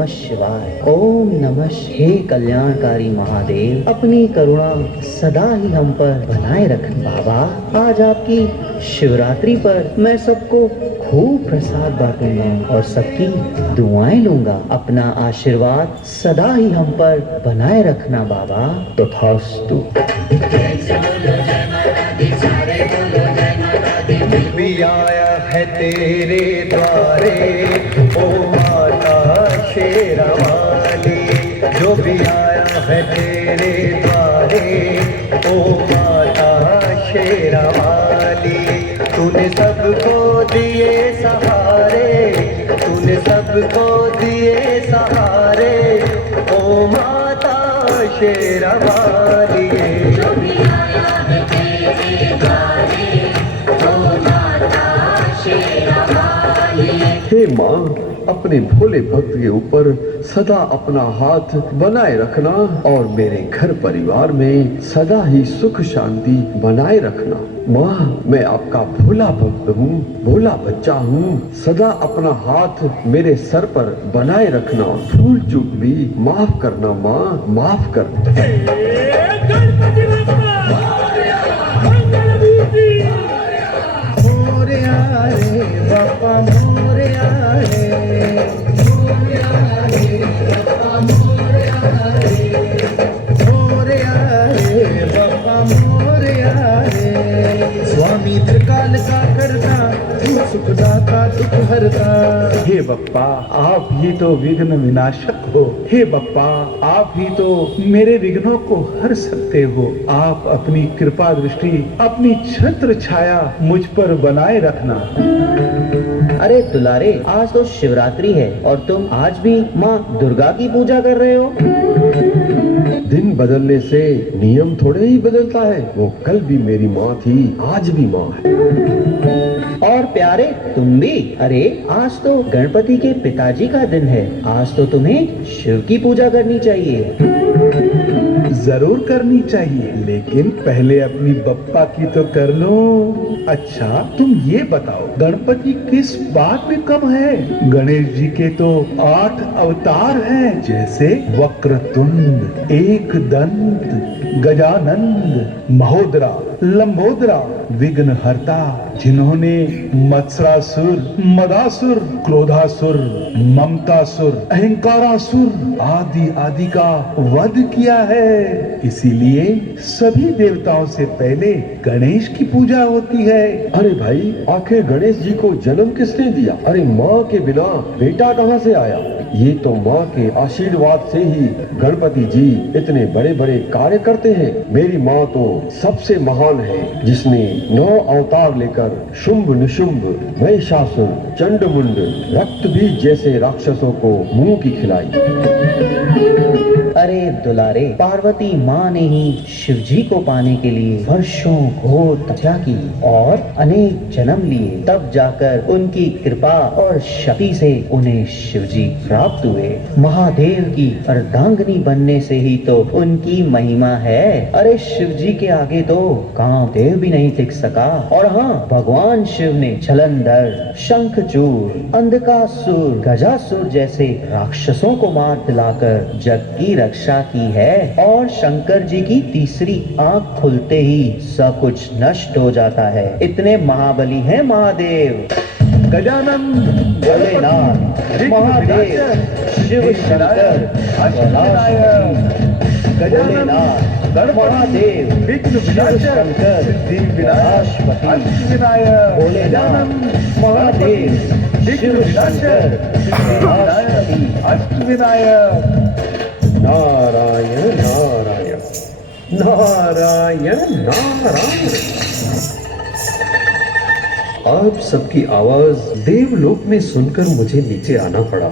नमः शिवाय। ओम नमः। हे कल्याणकारी महादेव, अपनी करुणा सदा ही हम पर बनाए रखें। बाबा, आज आपकी शिवरात्रि पर मैं सबको खूब प्रसाद बांटूंगा और सबकी दुआएं लूंगा। अपना आशीर्वाद सदा ही हम पर बनाए रखना बाबा। तथास्तु। भी आया है तेरे द्वारे ओ माता शेरावाली, जो भी आया है तेरे द्वारे ओ माता शेरावाली। तूने सबको दिए सहारे, तूने सबको दिए सहारे ओ माता शेरावाली। जो भी आया है तेरे द्वारे ओ माता शेरावाली। हे माँ, अपने भोले भक्त के ऊपर सदा अपना हाथ बनाए रखना और मेरे घर परिवार में सदा ही सुख शांति बनाए रखना। माँ, मैं आपका भोला भक्त हूँ, भोला बच्चा हूँ। सदा अपना हाथ मेरे सर पर बनाए रखना। भूल चूक भी माफ करना माँ, माफ कर। स्वामी त्रिकाल का करता, तू सुखदाता दुख हरता। हे बप्पा, आप ही तो विघ्न विनाशक हो। हे बप्पा, आप ही तो मेरे विघ्नों को हर सकते हो। आप अपनी कृपा दृष्टि, अपनी छत्र छाया मुझ पर बनाए रखना। अरे दुलारे, आज तो शिवरात्रि है और तुम आज भी माँ दुर्गा की पूजा कर रहे हो। दिन बदलने से नियम थोड़े ही बदलता है। वो कल भी मेरी माँ थी, आज भी माँ है। और प्यारे, तुम भी? अरे आज तो गणपति के पिताजी का दिन है। आज तो तुम्हें शिव की पूजा करनी चाहिए। जरूर करनी चाहिए, लेकिन पहले अपनी बप्पा की तो कर लो। अच्छा, तुम ये बताओ, गणपति किस बात में कम है? गणेश जी के तो 8 अवतार हैं, जैसे वक्रतुंड, एकदंत, गजानंद, महोदरा, लंबोदरा, विघ्नहर्ता, जिन्होंने मत्सरासुर, मदासुर, क्रोधासुर, ममतासुर, अहंकारासुर आदि आदि का वध किया है। इसीलिए सभी देवताओं से पहले गणेश की पूजा होती है। अरे भाई, आखिर गणेश जी को जन्म किसने दिया? अरे माँ के बिना बेटा कहाँ से आया? ये तो माँ के आशीर्वाद से ही गणपति जी इतने बड़े बड़े कार्य करते हैं। मेरी माँ तो सबसे महान है, जिसने 9 अवतार लेकर शुंभ निशुंभ, महिषासुर, चंडमुंड, रक्तबीज जैसे राक्षसों को मुंह की खिलाई। अरे दुलारे, पार्वती माँ ने ही शिव जी को पाने के लिए वर्षों घोर तपस्या की और अनेक जन्म लिए। तब जाकर उनकी कृपा और शक्ति से उन्हें शिव जी प्राप्त हुए। महादेव की अर्धांगिनी बनने से ही तो उनकी महिमा है। अरे शिव जी के आगे तो कामदेव भी नहीं टिक सका। और हाँ, भगवान शिव ने जलंधर, शंखचूड़, अंधकासुर, गजासुर जैसे राक्षसों को मार दिलाकर जग की रक्षा की है। और शंकर जी की तीसरी आंख खुलते ही सब कुछ नष्ट हो जाता है। इतने महाबली हैं महादेव। गजानन, भोलेनाथ, महादेव, शिव शंकर, भोलेनाथ, महादेव, विघ्न शिव विनाशक, शंकर, सिद्धि विनायक, अष्ट विनायक, भोलेनाथ, महादेव, शिव शंकर, अष्ट विनायक। नारायण नारायण नारायण नारायण। आप सबकी आवाज देवलोक में सुनकर मुझे नीचे आना पड़ा।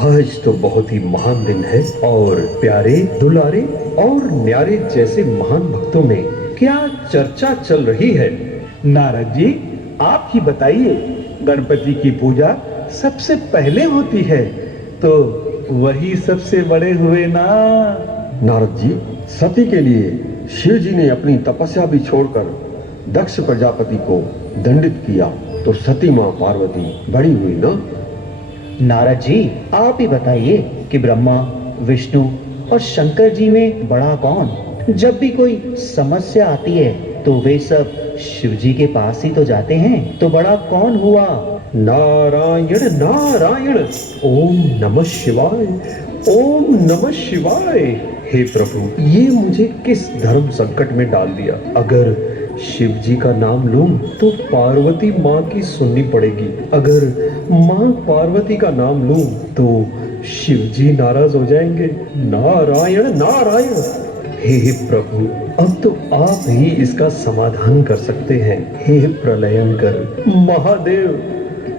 आज तो बहुत ही महान दिन है और प्यारे, दुलारे और न्यारे जैसे महान भक्तों में क्या चर्चा चल रही है? नारद जी, आप ही बताइए, गणपति की पूजा सबसे पहले होती है तो वही सबसे बड़े हुए ना। नारद जी, सती के लिए शिव जी ने अपनी तपस्या भी छोड़कर दक्ष प्रजापति को दंडित किया, तो सती माँ पार्वती बड़ी हुई ना। नारद जी, आप ही बताइए कि ब्रह्मा, विष्णु और शंकर जी में बड़ा कौन? जब भी कोई समस्या आती है तो वे सब शिव जी के पास ही तो जाते हैं, तो बड़ा कौन हुआ? नारायण नारायण, ओम नमः शिवाय, ओम नमः शिवाय। हे प्रभु, ये मुझे किस धर्म संकट में डाल दिया। अगर शिव जी का नाम लूं तो पार्वती माँ की सुननी पड़ेगी, अगर माँ पार्वती का नाम लूं तो शिव जी नाराज हो जाएंगे। नारायण नारायण। हे प्रभु, अब तो आप ही इसका समाधान कर सकते हैं। हे प्रलयंकर, महादेव,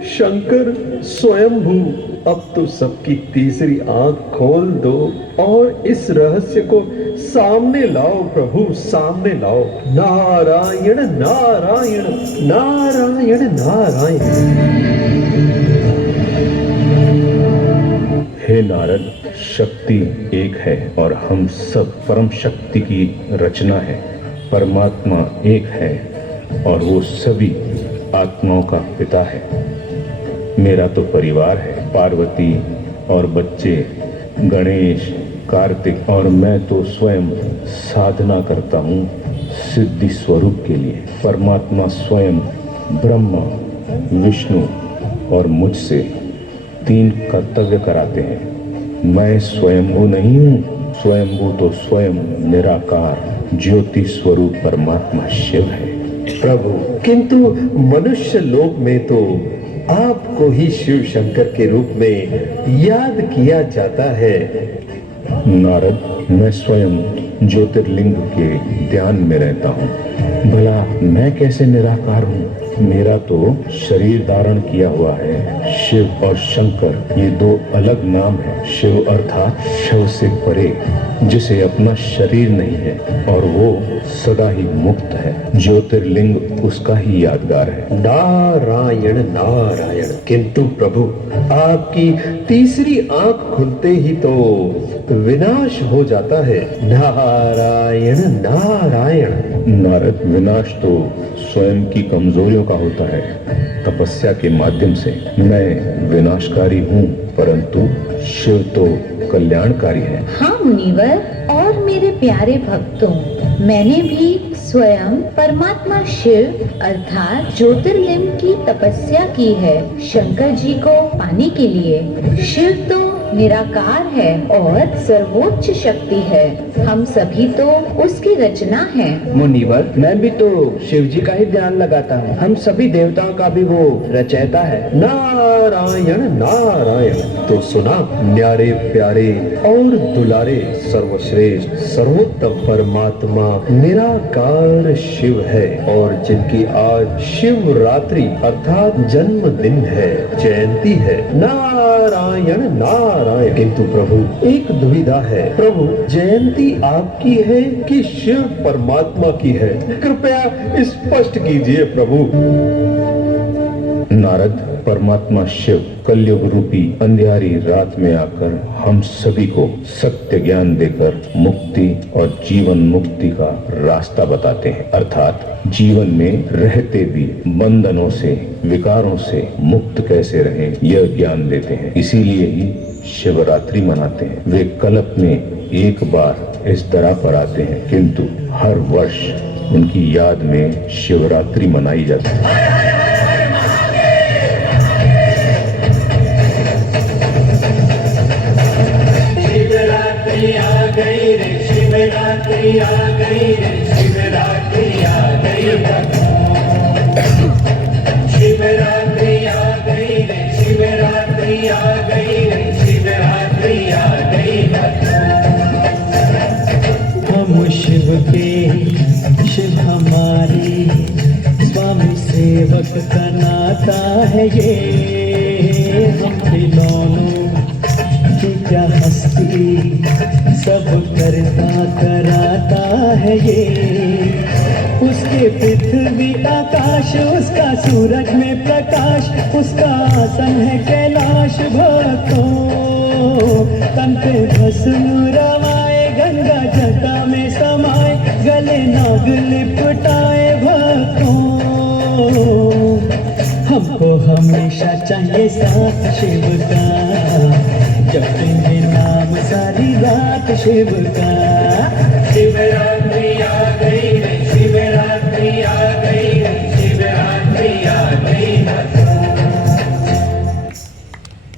शंकर, स्वयंभू, अब तो सबकी तीसरी आंख खोल दो और इस रहस्य को सामने लाओ प्रभु, सामने लाओ। नारायण नारायण नारायण नारायण। हे नारद, शक्ति एक है और हम सब परम शक्ति की रचना है। परमात्मा एक है और वो सभी आत्माओं का पिता है। मेरा तो परिवार है, पार्वती और बच्चे, गणेश, कार्तिक, और मैं तो स्वयं साधना करता हूँ सिद्धि स्वरूप के लिए। परमात्मा स्वयं ब्रह्मा, विष्णु और मुझसे 3 कर्तव्य कराते हैं। मैं स्वयंभू नहीं हूँ, स्वयंभू तो स्वयं निराकार ज्योति स्वरूप परमात्मा शिव है। प्रभु, किंतु मनुष्य लोक में तो आपको ही शिव शंकर के रूप में याद किया जाता है। नारद, मैं स्वयं ज्योतिर्लिंग के ध्यान में रहता हूँ। भला मैं कैसे निराकार हूँ? मेरा तो शरीर धारण किया हुआ है। शिव और शंकर ये 2 अलग नाम है। शिव अर्थात शव से परे, जिसे अपना शरीर नहीं है और वो सदा ही मुक्त है। ज्योतिर्लिंग उसका ही यादगार है। नारायण नारायण। किंतु प्रभु, आपकी तीसरी आंख खुलते ही तो विनाश हो जाता है। नारायण नारायण। नारद, विनाश तो स्वयं की कमजोरियों का होता है। तपस्या के माध्यम से मैं विनाशकारी हूँ, परंतु शिव तो कल्याणकारी है। हाँ मुनिवर और मेरे प्यारे भक्तों, मैंने भी स्वयं परमात्मा शिव अर्थात ज्योतिर्लिंग की तपस्या की है शंकर जी को पाने के लिए। शिव तो निराकार है और सर्वोच्च शक्ति है। हम सभी तो उसकी रचना है। मुनिवर, मैं भी तो शिव जी का ही ध्यान लगाता हूँ। हम सभी देवताओं का भी वो रचयिता है। नारायण नारायण। तो सुना, न्यारे प्यारे और दुलारे सर्वश्रेष्ठ सर्वोत्तम परमात्मा निराकार शिव है और जिनकी आज शिवरात्रि अर्थात जन्मदिन है, जयंती है। नारायण नारायण। किंतु प्रभु, एक दुविधा है। प्रभु, जयंती आपकी है कि शिव परमात्मा की है? कृपया स्पष्ट कीजिए प्रभु। नारद, परमात्मा शिव कलयुग रूपी अंधियारी रात में आकर हम सभी को सत्य ज्ञान देकर मुक्ति और जीवन मुक्ति का रास्ता बताते हैं। अर्थात जीवन में रहते भी बंधनों से, विकारों से मुक्त कैसे रहें, यह ज्ञान देते हैं। इसीलिए ही शिवरात्रि मनाते हैं। वे कल्प में एक बार इस तरह पर आते हैं, किंतु हर वर्ष उनकी याद में शिवरात्रि मनाई जाती है। शिवरात्रि आ गई रे, शिवरात्रि आ गई रे, शिवरात्रि आ गई रे, शिवरात्रि आ गई रे, शिवरात्रि आ गई रे, शिवरात्रि आ गई रे। हम शिव के, शिव हमारे, स्वामी सेवक का नाता है ये। हम खिलौनों की क्या हस्ती, सब करता कराता है ये। उसके पृथ्वी आकाश, उसका सूरज में प्रकाश, उसका आसन है कैलाश। भक्तों तन पे भस्म रवाए, गंगा जटा में समाए, गले नाग लिपटाए। भक्तों हमको हमेशा हमेशा चाहिए साथ शिव का, जपेंगे नाम सारी रात शिव का।